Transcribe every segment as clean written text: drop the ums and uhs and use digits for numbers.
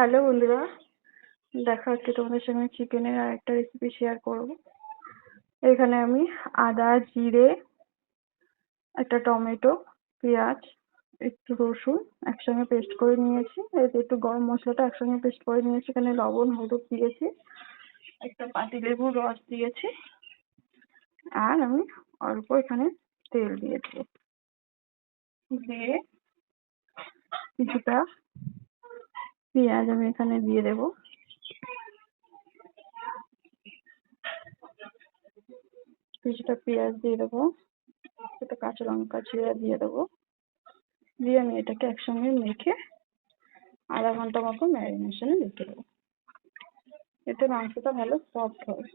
Hello বন্ধুরা, দেখা হচ্ছে তোমাদের সঙ্গে চিকেনের আরেকটা রেসিপি শেয়ার করব। এখানে আমি আদা, জিরে, একটা টমেটো, পেঁয়াজ, একটু রসুন একসঙ্গে পেস্ট করে নিয়েছি। এতে একটু গরম মশলাটা একসঙ্গে পেস্ট করে নিয়েছি। এখানে লবণ, হলুদ দিয়েছি, একটা পাতিলেবুর রস দিয়েছি, আর আমি অল্প এখানে তেল দিয়েছি। দিয়ে কিছুটা পেঁয়াজ আমি এখানে দিয়ে দেবো। কিছুটা পেঁয়াজ দিয়ে দেবো, একটা কাঁচা লঙ্কা চিড়ে দিয়ে দেবো। দিয়ে আমি এটাকে একসঙ্গে মেখে আধা ঘন্টা মতো ম্যারিনেশনে রেখে দেবো। এতে মাংসটা ভালো সফট হবে।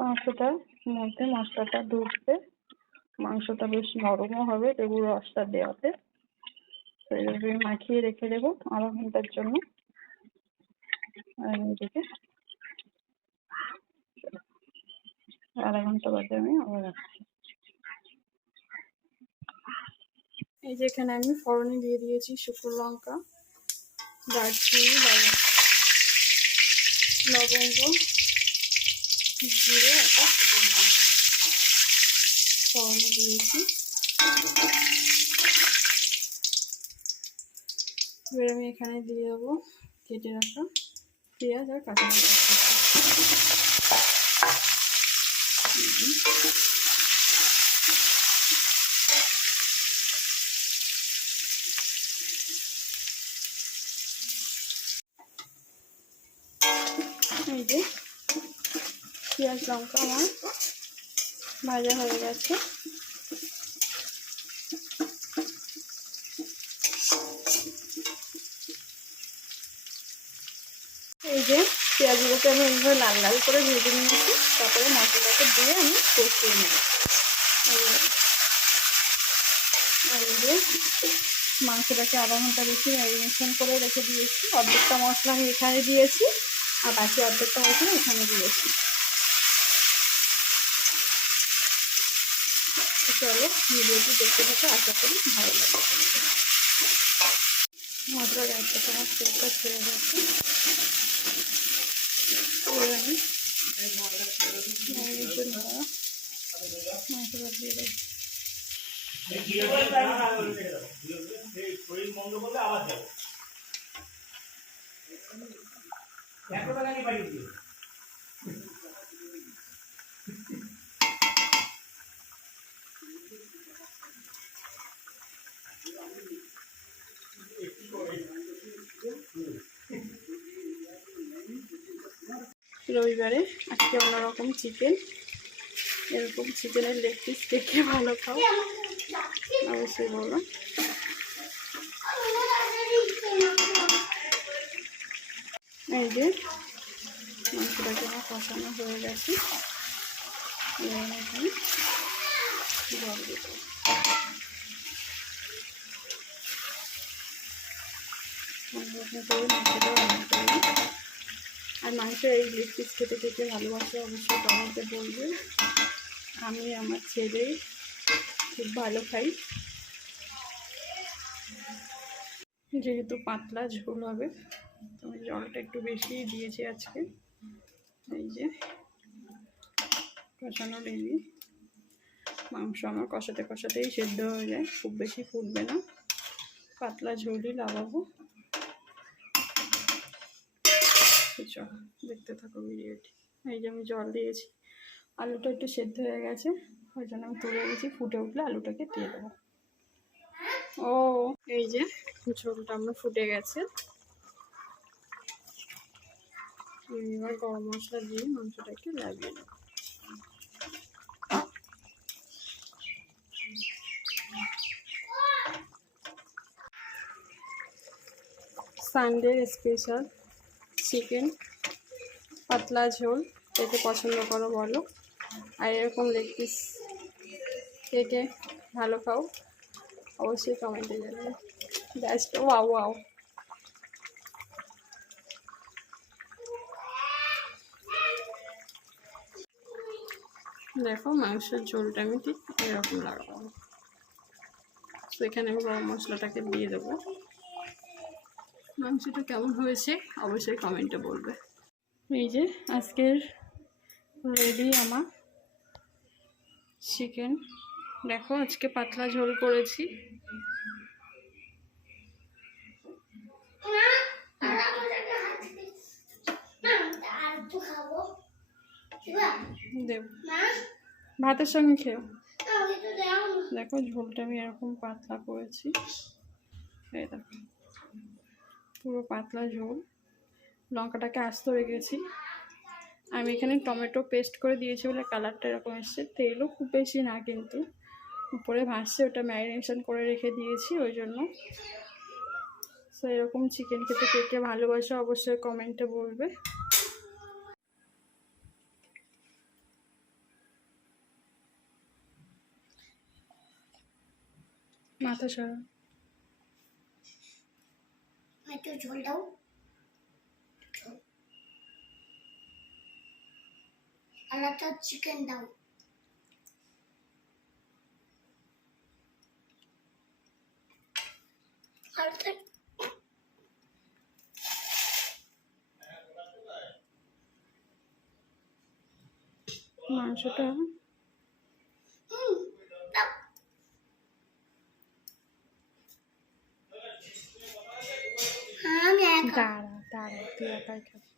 মাংসটার মধ্যে মশলাটা ঢুকবে, মাংসটা বেশ নরমও হবে লেবুর রসটা দেওয়াতে। তো এইভাবে মাখিয়ে রেখে দেবো আধা ঘন্টার জন্য। আর এদিকে আধা ঘন্টা বাদে আমি আবার রাখছি। এই যে এখানে আমি ফোড়নে দিয়ে দিয়েছি শুকনো লঙ্কা, দারচিনি, লবঙ্গ, জিরে, একটা শুকনো লঙ্কা ফোড়নে দিয়েছি। এবার আমি এখানে দিয়ে দেবো কেটে রাখা পেঁয়াজ আর কাঁচা লঙ্কা। এই যে পেঁয়াজ লঙ্কা আমার ভাজা হয়ে গেছে। এই যে পেঁয়াজগুলোকে আমি এইভাবে লাল লাল করে ভেজে নিয়েছি। তারপরে মশলাটাকে দিয়ে আমি কষিয়ে নেব। আর এই যে মাংসটাকে আধা ঘন্টা বেশি ম্যারিনেশন করে রেখে দিয়েছি। অর্ধেকটা মশলা আমি এখানে দিয়েছি আর বাকি অর্ধেকটা মশলা এখানে দিয়েছি। চলো ভিডিওটি দেখতে থাকো, আশা করি ভালো লাগবে। মশলার একটা তোমার তেলটা ছেড়ে গেছে। এবার আমি ম্যারিনেশন করা মাংসটা দিয়ে দেবো। রবিবারে আজকে অন্যরকম চিকেন। এরকম চিকেনের লেগ পিস দেখে ভালো খাও অবশ্যই বলো। এই যে মাংসটাকে আমার কষানো হয়ে গেছে। এখানে জল দেবো। আর মাংস এই লেগ পিস খেতে খেতে ভালোবাসে অবশ্যই কমেন্টে বলবে। আমি আমার ছেলে খুব ভালো খাই। যেহেতু পাতলা ঝোল হবে তো আমি জলটা একটু বেশি দিয়েছি আজকে। এই যে কষানো রেডি। মাংস আমার কষাতে কষাতেই সেদ্ধ হয়ে যায়, খুব বেশি ফুটবে না, পাতলা ঝোলই লাগাবো। চলো দেখতে থাকো ভিডিওটি। এই যে আমি জল দিয়েছি, আলুটা একটু সেদ্ধ হয়ে গেছে, ওই জন্য আমি তুলে দিয়েছি। ফুটে উঠলে আলুটাকে দিয়ে দেবো। ও এই যে ঝোলটা আমরা ফুটে গেছে। এবার গরম মশলা দিয়ে মাংসটাকে লাগিয়ে দেবো। সানডের স্পেশাল চিকেন পাতলা ঝোল খেতে পছন্দ করো বলো, আর এরকম লেগ পিস কে ভালো খাও অবশ্যই কমেন্টে জানাবে। Just wow wow. দেখো মাংসের ঝোলটা আমি ঠিক এরকম লাগাবো। তো এখানে আমি গরম মশলাটাকে দিয়ে দেবো। মাংসটা কেমন হয়েছে অবশ্যই কমেন্টে বলবে। এই যে আজকের রেডি আমার চিকেন। দেখো আজকে পাতলা ঝোল করেছি। দেব ভাতের সঙ্গে খেও। দেখো ঝোলটা আমি এরকম পাতলা করেছি, এই দেখো পুরো পাতলা ঝোল। লঙ্কাটাকে আস্ত রেখেছি আমি, এখানে টমেটো পেস্ট করে দিয়েছি বলে কালারটা এরকম এসছে। তেলও খুব বেশি না কিন্তু, উপরে ভাসছে, ওটা ম্যারিনেশন করে রেখে দিয়েছি ওই জন্য। তো এরকম চিকেন খেতে কে কে ভালোবাসে অবশ্যই কমেন্টে বলবে। মাথা সরা, একটু ঝোল দাও, আর একটা চিকেন দাও। মাংসটা আমি দাঁড়া দাঁড়া তুই একাই খাবি।